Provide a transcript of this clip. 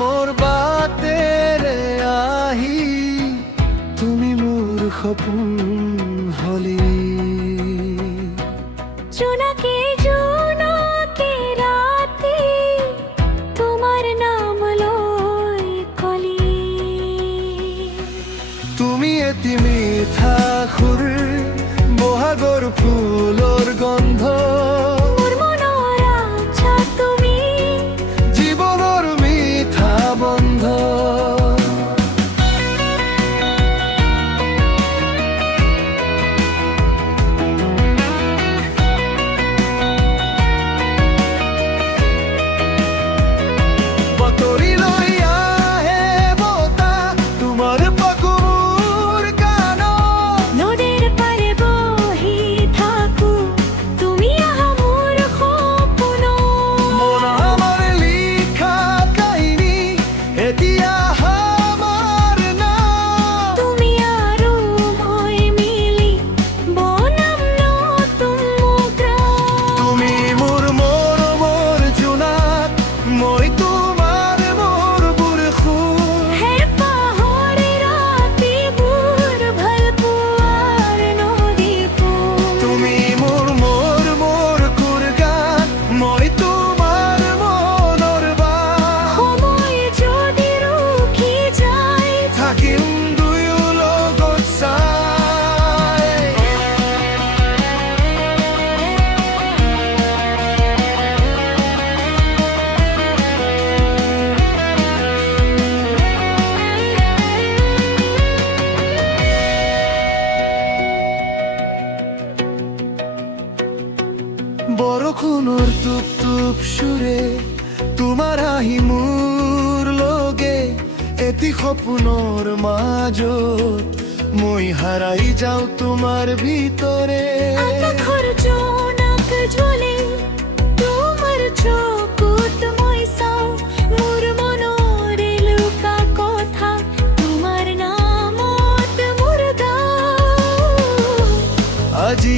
মোর বাতের আহি তুমি মোর সপোন হলি। জোনাকে জোনাকে রাতে তোমার নাম লই কলি। তুমি এটি মিঠা সুর বহাগৰ ফুলৰ গন্ধ, মোর মনৰ আচ্ছা তুমি জীৱনৰ মিঠা বন্ধ। বাতৰি লৈ আহে বতাহ তোমাৰ পাকুৰ কাণত, নদীৰ পাৰে বহি থাকো তুমি আহা মোৰ সপোনত। মন আমাৰ লিখা কাহিনী এতিয়া আমাৰ নাম। তুমি আৰু মই মিলি বনাম নতুন গ্ৰাম। তুমি মোৰ মৰমৰ জোনাক, মই তোমাৰ মোৰ বৰষুণ। হে পাহৰি ৰাতিবোৰ ভাল পোৱাৰ নদী ফুল। তুমি মোৰ মোৰ গান, মই তোমাৰ মনৰ বান। সময় যদি ৰখি যায় থাকিম দুয়ো লগত চাই। বৰষুণৰ টোপ টোপ সুৰে তোমাৰ আহি মোৰ লগে, এটি সপোনৰ মাজত মই হাৰাই যাওঁ তোমাৰ ভিতৰে। আকাশৰ জোনাক জ্বলে তোমাৰ চকুত মই চাওঁ, মোৰ মনৰে লুকা কথা তোমাৰ নামত মোৰ গাওঁ। আজি